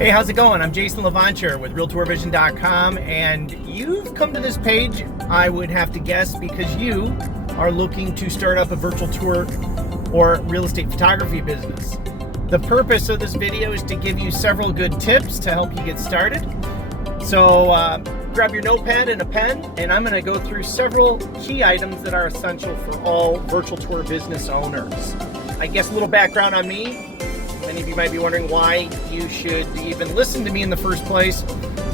Hey, how's it going? I'm Jason Levanture with RealTourVision.com, and you've come to this page, I would have to guess, because you are looking to start up a virtual tour or real estate photography business. The purpose of this video is to give you several good tips to help you get started. So grab your notepad and a pen, and I'm going to go through several key items that are essential for all virtual tour business owners. I guess a little background on me. Many of you might be wondering why you should even listen to me in the first place.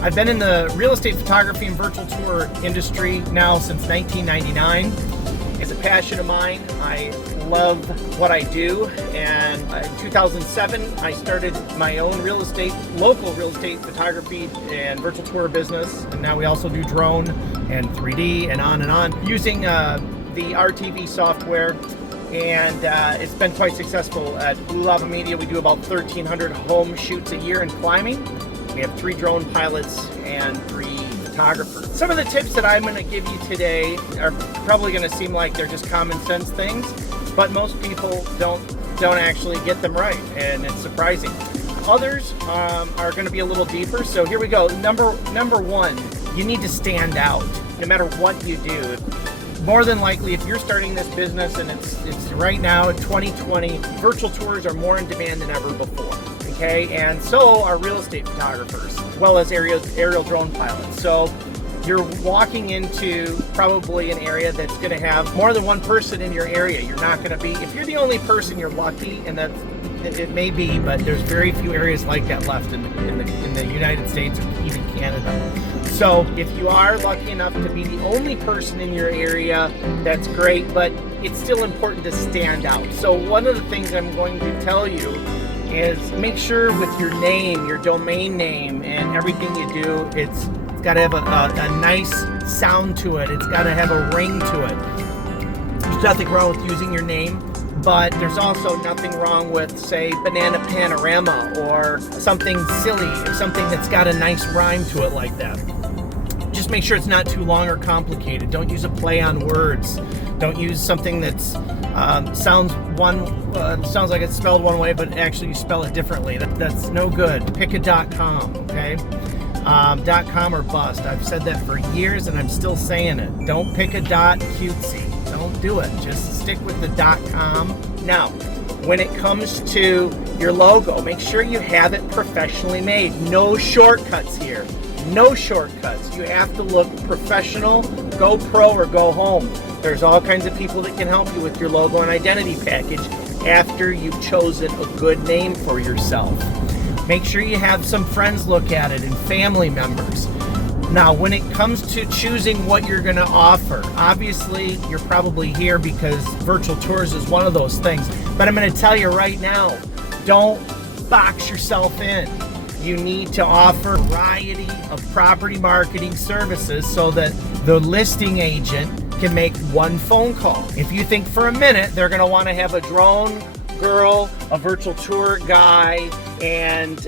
I've been in the real estate photography and virtual tour industry now since 1999. It's a passion of mine. I love what I do, and in 2007 I started my own local real estate photography and virtual tour business, and now we also do drone and 3D and on using the RTV software. And it's been quite successful. At Blue Lava Media, we do about 1,300 home shoots a year in climbing. We have 3 drone pilots and 3 photographers. Some of the tips that I'm going to give you today are probably going to seem like they're just common sense things, but most people don't actually get them right, and it's surprising. Others are going to be a little deeper, so here we go. Number one, you need to stand out no matter what you do. More than likely, if you're starting this business, and it's right now in 2020, virtual tours are more in demand than ever before, okay? And so are real estate photographers, as well as aerial drone pilots. So you're walking into probably an area that's gonna have more than one person in your area. You're not gonna be, if you're the only person, you're lucky, and it may be, but there's very few areas like that left in the United States or even Canada. So if you are lucky enough to be the only person in your area, that's great, but it's still important to stand out. So one of the things I'm going to tell you is make sure with your name, your domain name, and everything you do, it's got to have a nice sound to it. It's got to have a ring to it. There's nothing wrong with using your name, but there's also nothing wrong with, say, Banana Panorama or something silly, or something that's got a nice rhyme to it like that. Just make sure it's not too long or complicated. Don't use a play on words. Don't use something that's sounds like it's spelled one way, but actually you spell it differently. That's no good. Pick a .com, okay? .com or bust. I've said that for years, and I'm still saying it. Don't pick a .cutesy. Don't do it. Just stick with the .com. Now, when it comes to your logo, make sure you have it professionally made. No shortcuts here. No shortcuts. You have to look professional. Go pro or go home. There's all kinds of people that can help you with your logo and identity package after you've chosen a good name for yourself. Make sure you have some friends look at it and family members. Now, when it comes to choosing what you're going to offer, obviously you're probably here because virtual tours is one of those things. But I'm going to tell you right now, don't box yourself in. You need to offer a variety of property marketing services so that the listing agent can make one phone call. If you think for a minute they're going to want to have a drone girl, a virtual tour guy, and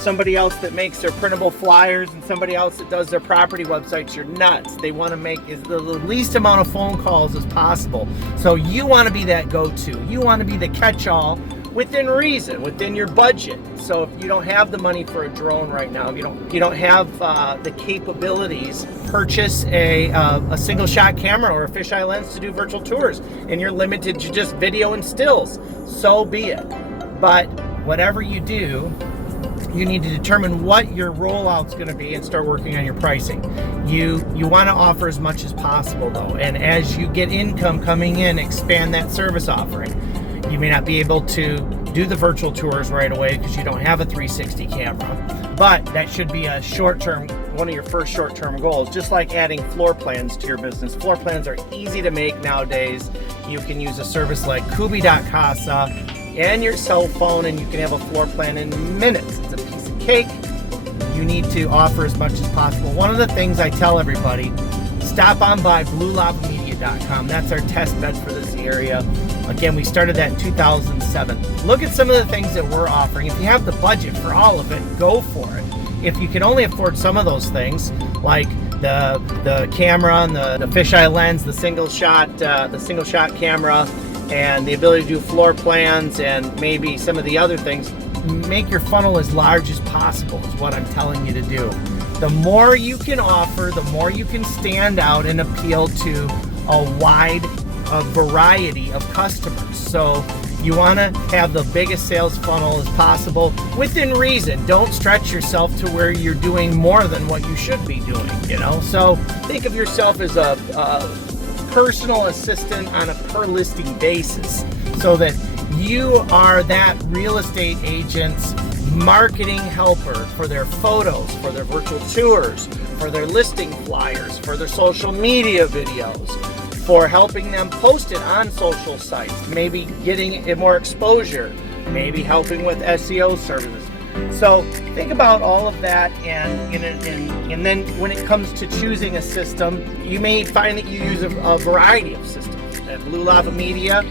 somebody else that makes their printable flyers, and somebody else that does their property websites, you're nuts. They want to make the least amount of phone calls as possible. So you want to be that go-to. You want to be the catch-all within reason, within your budget. So if you don't have the money for a drone right now, if you don't have the capabilities, purchase a single shot camera or a fisheye lens to do virtual tours, and you're limited to just video and stills, so be it. But whatever you do, you need to determine what your rollout's going to be and start working on your pricing. You want to offer as much as possible though, and as you get income coming in, expand that service offering. You may not be able to do the virtual tours right away because you don't have a 360 camera, but that should be a one of your first short-term goals, just like adding floor plans to your business. Floor plans are easy to make nowadays. You can use a service like Kubi.casa and your cell phone, and you can have a floor plan in minutes. It's a piece of cake. You need to offer as much as possible. One of the things I tell everybody, stop on by BlueLavaMedia.com. That's our test bed for this area. Again, we started that in 2007. Look at some of the things that we're offering. If you have the budget for all of it, go for it. If you can only afford some of those things, like the camera and the fisheye lens, the single shot camera, and the ability to do floor plans and maybe some of the other things, make your funnel as large as possible is what I'm telling you to do. The more you can offer, the more you can stand out and appeal to a wide variety of customers. So you want to have the biggest sales funnel as possible within reason. Don't stretch yourself to where you're doing more than what you should be doing, So think of yourself as a personal assistant on a per listing basis, so that you are that real estate agent's marketing helper for their photos, for their virtual tours, for their listing flyers, for their social media videos, for helping them post it on social sites, maybe getting it more exposure, maybe helping with SEO services. So think about all of that, and then when it comes to choosing a system, you may find that you use a variety of systems. At Blue Lava Media,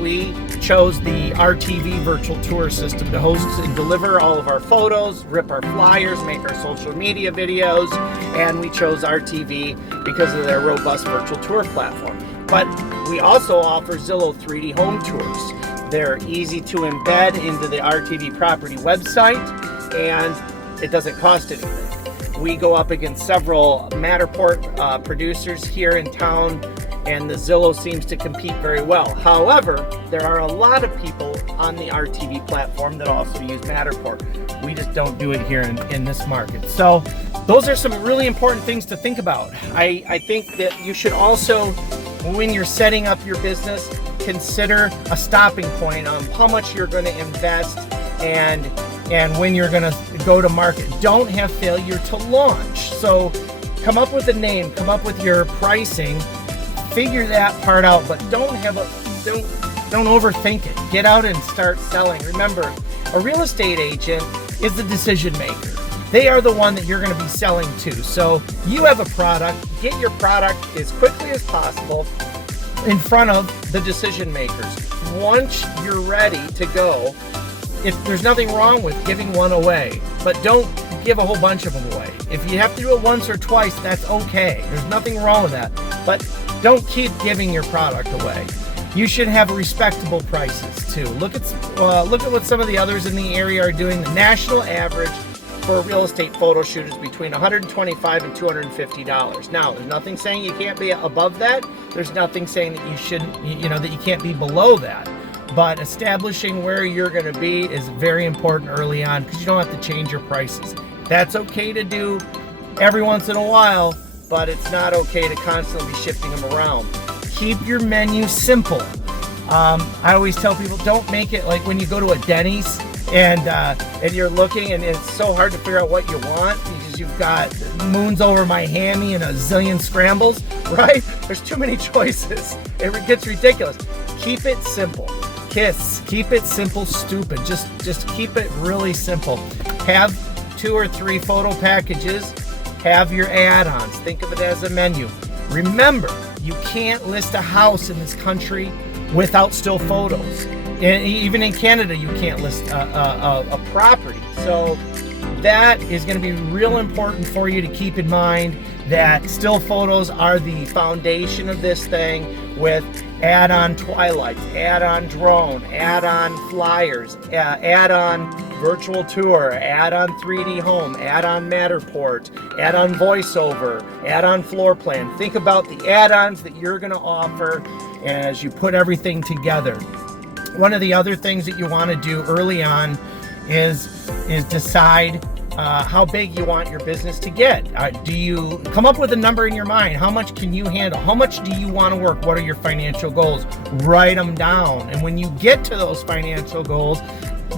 we chose the RTV virtual tour system to host and deliver all of our photos, rip our flyers, make our social media videos, and we chose RTV because of their robust virtual tour platform. But we also offer Zillow 3D home tours. They're easy to embed into the RTV property website, and it doesn't cost anything. We go up against several Matterport producers here in town, and the Zillow seems to compete very well. However, there are a lot of people on the RTV platform that also use Matterport. We just don't do it here in this market. So those are some really important things to think about. I think that you should also, when you're setting up your business, consider a stopping point on how much you're going to invest and when you're going to go to market. Don't have failure to launch. So come up with a name, come up with your pricing, figure that part out, but don't overthink it. Get out and start selling. Remember, a real estate agent is the decision maker. They are the one that you're going to be selling to. So you have a product, get your product as quickly as possible in front of the decision makers. Once you're ready to go, if there's nothing wrong with giving one away, but don't give a whole bunch of them away. If you have to do it once or twice, that's okay. There's nothing wrong with that. But don't keep giving your product away. You should have respectable prices too. Look at what some of the others in the area are doing. The national average for a real estate photo shoot is between $125 and $250. Now, there's nothing saying you can't be above that. There's nothing saying that you shouldn't, that you can't be below that. But establishing where you're going to be is very important early on, because you don't have to change your prices. That's okay to do every once in a while, but it's not okay to constantly be shifting them around. Keep your menu simple. I always tell people, don't make it like when you go to a Denny's and you're looking and it's so hard to figure out what you want because you've got moons over my hammy and a zillion scrambles, right? There's too many choices. It gets ridiculous. Keep it simple. Keep it simple, stupid. Just keep it really simple. Have 2 or 3 photo packages. Have your add-ons. Think of it as a menu. Remember, you can't list a house in this country without still photos. And even in Canada, you can't list a property. So that is going to be real important for you to keep in mind, that still photos are the foundation of this thing, with add-on twilights, add-on drone, add-on flyers, add-on virtual tour, add-on 3D home, add-on Matterport, add-on voiceover, add-on floor plan. Think about the add-ons that you're going to offer as you put everything together. One of the other things that you want to do early on is decide how big you want your business to get. Do you come up with a number in your mind? How much can you handle? How much do you want to work? What are your financial goals? Write them down. And when you get to those financial goals,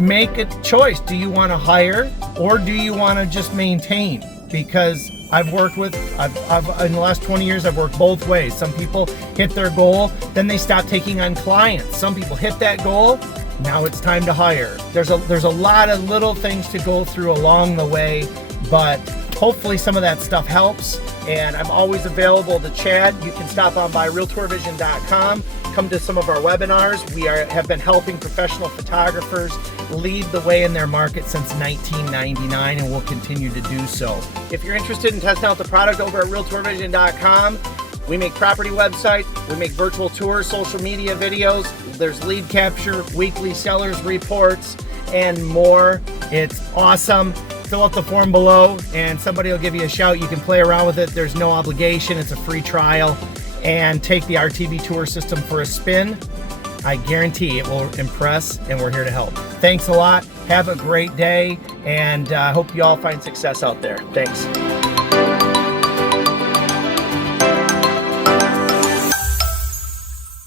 make a choice. Do you want to hire, or do you want to just maintain? Because I've worked with, in the last 20 years, I've worked both ways. Some people hit their goal, then they stop taking on clients. Some people hit that goal, now it's time to hire. There's a lot of little things to go through along the way, but hopefully some of that stuff helps. And I'm always available to chat. You can stop on by realtourvision.com. Come to some of our webinars. We have been helping professional photographers lead the way in their market since 1999, and we'll continue to do so. If you're interested in testing out the product over at realtourvision.com, we make property websites, we make virtual tours, social media videos, there's lead capture, weekly sellers reports, and more. It's awesome. Fill out the form below and somebody will give you a shout. You can play around with it. There's no obligation. It's a free trial. And take the RTV Tour system for a spin. I guarantee it will impress, and we're here to help. Thanks a lot. Have a great day, and I hope you all find success out there. Thanks.